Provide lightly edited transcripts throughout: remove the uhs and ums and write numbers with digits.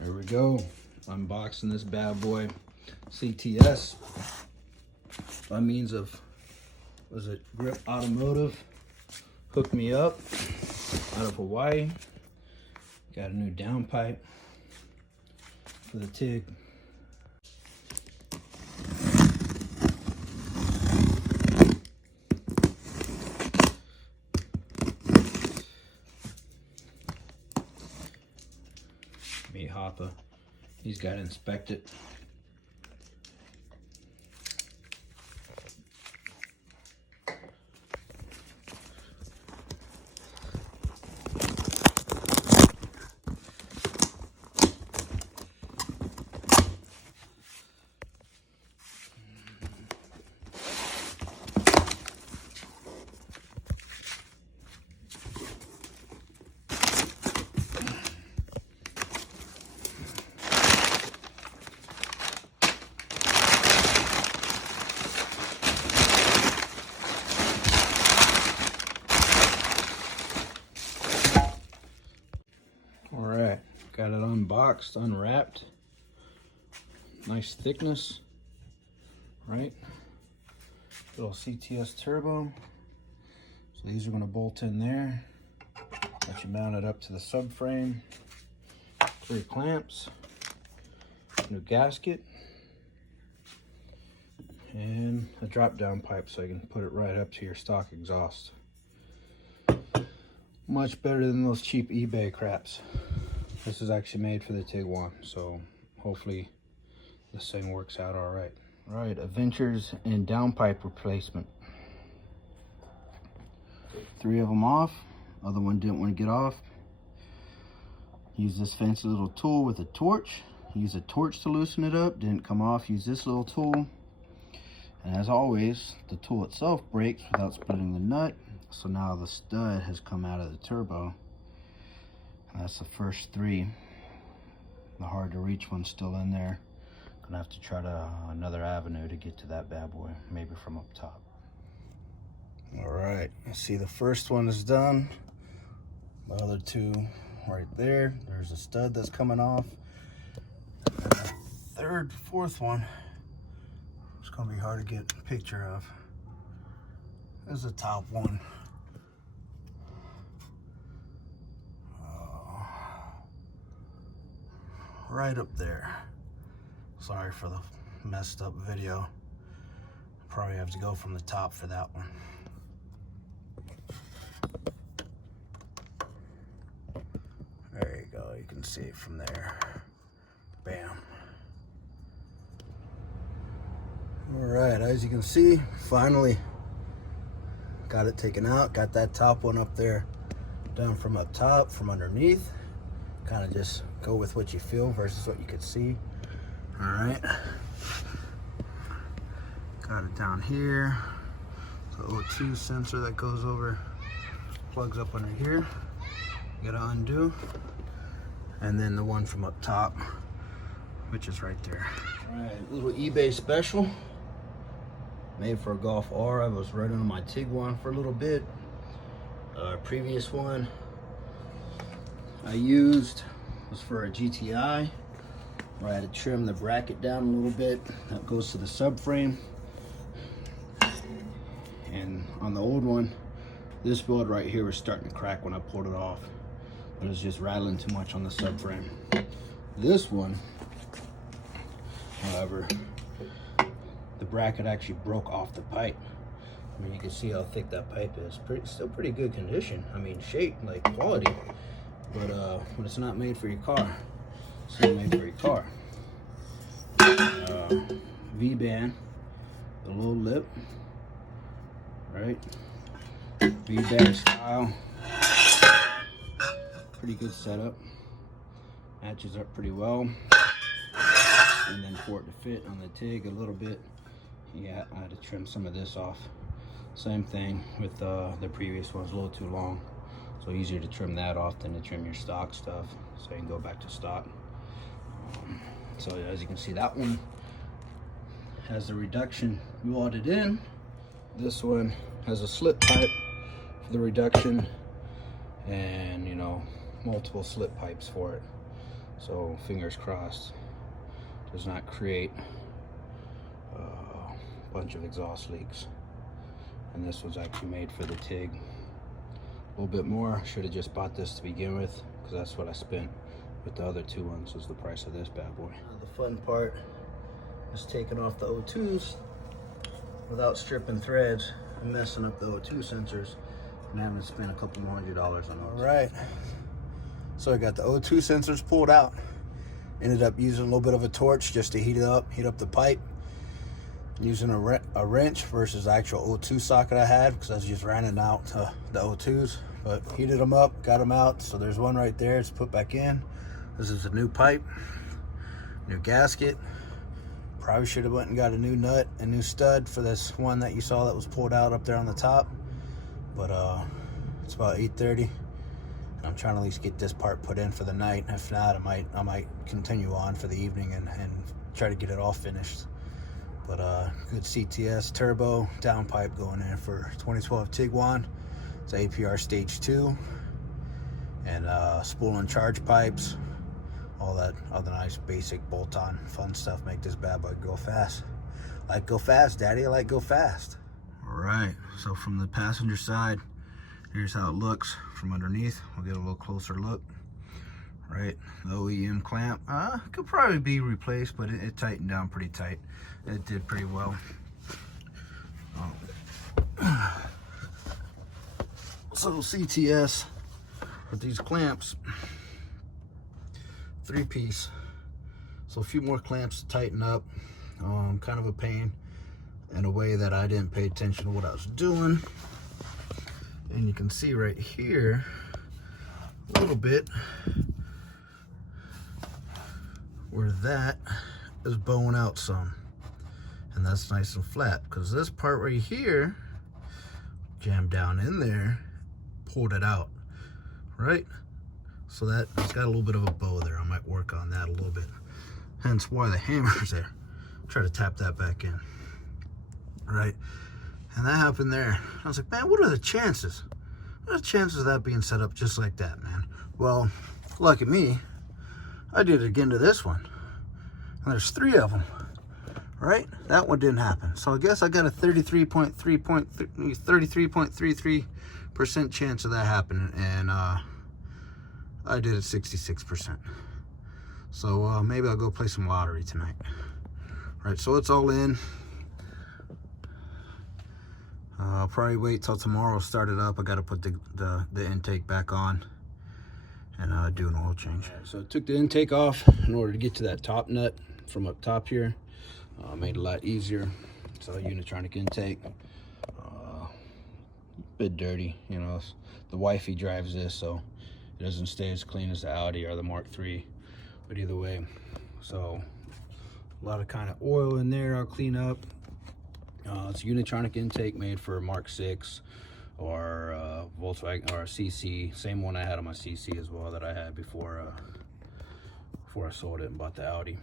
There we go. Unboxing this bad boy. CTS. By means of, was it Grip Automotive? Hooked me up out of Hawaii. Got a new downpipe for the Tig. Meet Hopper. He's got to inspect it. Got it unboxed, unwrapped. Nice thickness, right? Little CTS turbo. So these are going to bolt in there. Let you mount it up to the subframe. 3 clamps, new gasket, and a drop down pipe so you can put it right up to your stock exhaust. Much better than those cheap eBay craps. This is actually made for the Tiguan, so hopefully this thing works out all right. All right, Adventures and downpipe replacement. 3 of them off. Other one didn't want to get off. Use this fancy little tool with a torch. Use a torch to loosen it up. Didn't come off. Use this little tool. And as always, the tool itself breaks without splitting the nut. So now the stud has come out of the turbo. And that's the first 3. The hard to reach one's still in there. Gonna have to try another avenue to get to that bad boy, maybe from up top. All right, you see the first one is done. The other 2 right there. There's a stud that's coming off. And the 3rd, 4th one, it's gonna be hard to get a picture of. There's the top one. Right up there. Sorry for the messed up video. Probably have to go from the top for that one. There you go, you can see it from there. Bam. All right, as you can see, finally got it taken out. Got that top one up there, done from up top, from underneath. Kind of just go with what you feel versus what you could see. All right, got it down here. The O2 sensor that goes over, plugs up under here. You gotta undo, and then the one from up top, which is right there. All right, little eBay special, made for a Golf R. I was running on my Tiguan for a little bit. Previous one I used was for a GTI, where I had to trim the bracket down a little bit. That goes to the subframe. And on the old one, this bolt right here was starting to crack when I pulled it off. It was just rattling too much on the subframe. This one, however, the bracket actually broke off the pipe. I mean, you can see how thick that pipe is. Still pretty good condition. I mean, shape, like quality. But it's not made for your car. It's not made for your car. V-band, the low lip, right? V-band style. Pretty good setup. Matches up pretty well. And then for it to fit on the Tig a little bit, yeah, I had to trim some of this off. Same thing with the previous one's a little too long. So easier to trim that off than to trim your stock stuff, so you can go back to stock. So as you can see, that one has the reduction welded in. This one has a slip pipe for the reduction, and multiple slip pipes for it. So fingers crossed does not create a bunch of exhaust leaks. And this was actually made for the Tig. A little bit more. Should have just bought this to begin with, because that's what I spent with the other two ones, was the price of this bad boy. The fun part is taking off the O2s without stripping threads and messing up the O2 sensors and having to spend a couple more $100 on those. All right, so I got the O2 sensors pulled out. Ended up using a little bit of a torch just to heat up the pipe. Using a wrench versus the actual O2 socket I had, because I was just running out the O2s. But heated them up, got them out. So there's one right there, it's put back in. This is a new pipe, new gasket. Probably should have went and got a new nut and new stud for this one that you saw that was pulled out up there on the top. But it's about 8:30. And I'm trying to at least get this part put in for the night. If not, I might continue on for the evening and try to get it all finished. But good CTS turbo downpipe going in for 2012 Tiguan. It's APR stage 2. And spool and charge pipes. All that other nice basic bolt-on fun stuff. Make this bad boy go fast. Like go fast, daddy, I like go fast. All right, so from the passenger side, here's how it looks from underneath. We'll get a little closer look. Right, the OEM clamp could probably be replaced, but it tightened down pretty tight. It did pretty well. So CTS with these clamps, 3-piece. So a few more clamps to tighten up. Kind of a pain in a way that I didn't pay attention to what I was doing. And you can see right here a little bit where that is bowing out some, and that's nice and flat, because this part right here jammed down in there, pulled it out, right? So that it's got a little bit of a bow there. I might work on that a little bit, hence why the hammer's there. Try to tap that back in, right? And that happened there. I was like, man, what are the chances? What are the chances of that being set up just like that, man? Well, lucky me, I did it again to this one, and there's 3 of them, right? That one didn't happen. So I guess I got a 33.33% chance of that happening, and I did it 66%. So maybe I'll go play some lottery tonight. Right, so it's all in. I'll probably wait till tomorrow to start it up. I got to put the intake back on and do an oil change. Right, so I took the intake off in order to get to that top nut from up top here. Made it a lot easier. It's a Unitronic intake. Bit dirty, you know. The wifey drives this, so it doesn't stay as clean as the Audi or the Mark III. But either way, so a lot of kind of oil in there. I'll clean up. It's a Unitronic intake made for Mark VI or Volkswagen or CC. Same one I had on my CC as well that I had before I sold it and bought the Audi.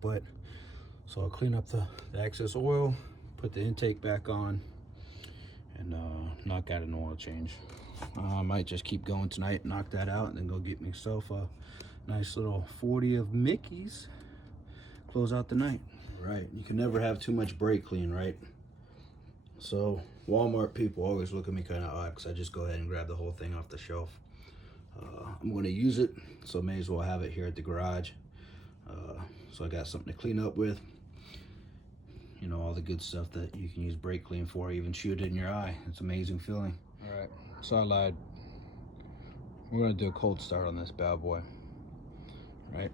But so I'll clean up the excess oil, put the intake back on, and knock out an oil change. I might just keep going tonight, knock that out, and then go get myself a nice little 40 of Mickey's. Close out the night. Right, you can never have too much brake clean, right? So Walmart people always look at me kind of odd because I just go ahead and grab the whole thing off the shelf. I'm going to use it, so may as well have it here at the garage. So I got something to clean up with. You know, all the good stuff that you can use brake clean for, even shoot it in your eye. It's an amazing feeling. All right, so I lied. We're going to do a cold start on this bad boy, right?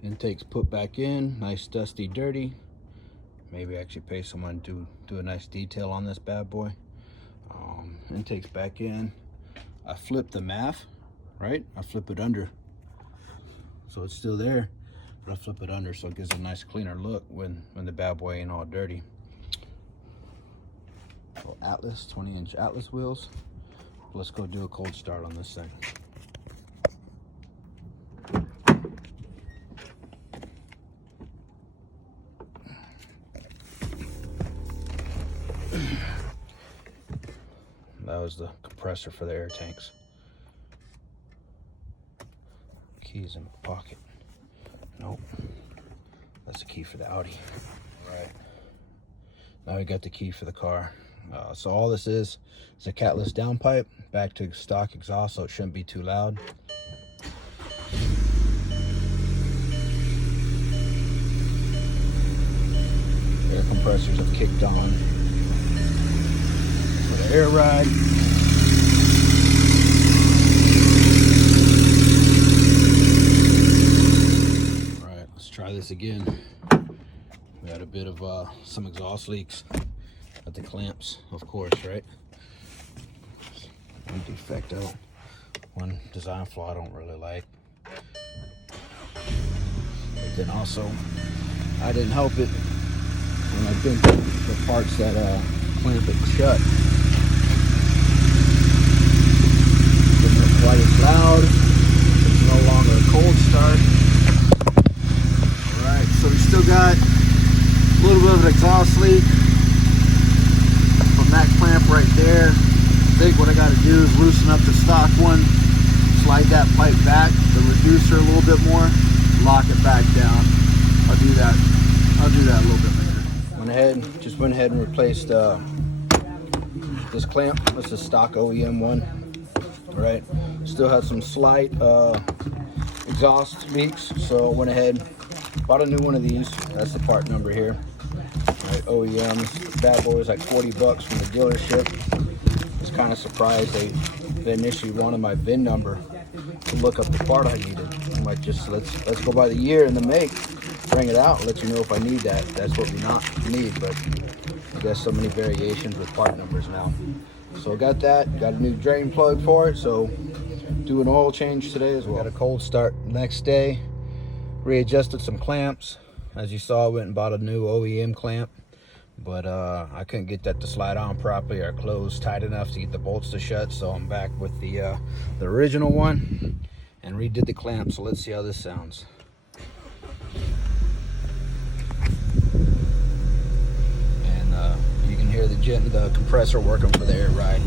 Intake's put back in, nice dusty dirty. Maybe actually pay someone to do a nice detail on this bad boy. Intake's back in. I flip the MAF, right? I flip it under. So it's still there, but I flip it under so it gives a nice cleaner look when the bad boy ain't all dirty. So Atlas, 20-inch Atlas wheels. Let's go do a cold start on this thing. That was the compressor for the air tanks. Keys in the pocket. Nope. That's the key for the Audi. All right. Now we got the key for the car. So all this is a catless downpipe back to stock exhaust, so it shouldn't be too loud. Air compressors have kicked on for the air ride. All right, let's try this again. We had a bit of some exhaust leaks at the clamps, of course, right? One defect out, one design flaw I don't really like. But then also, I didn't help it when I bent the parts that clamp it shut. Didn't look quite as loud. It's no longer a cold start. All right, so we still got a little bit of an exhaust leak from that clamp right there. I think what I got to do is loosen up the stock one, slide that pipe back, the reducer a little bit more, lock it back down. I'll do that a little bit later. Just went ahead and replaced this clamp. This is a stock OEM one. All right, still had some slight exhaust leaks, so went ahead, bought a new one of these. That's the part number here. All right, OEMs. Bad boy was like 40 bucks from the dealership. I was kind of surprised they initially wanted my VIN number to look up the part I needed. I'm like, just let's go by the year and the make, bring it out, let you know if I need that. That's what we not need, but I guess so many variations with part numbers now. So I got that, got a new drain plug for it, so do an oil change today as well. Got a cold start next day, readjusted some clamps. As you saw, I went and bought a new OEM clamp, but I couldn't get that to slide on properly or close tight enough to get the bolts to shut, so I'm back with the original one and redid the clamp. So let's see how this sounds. And you can hear the compressor working for the air ride.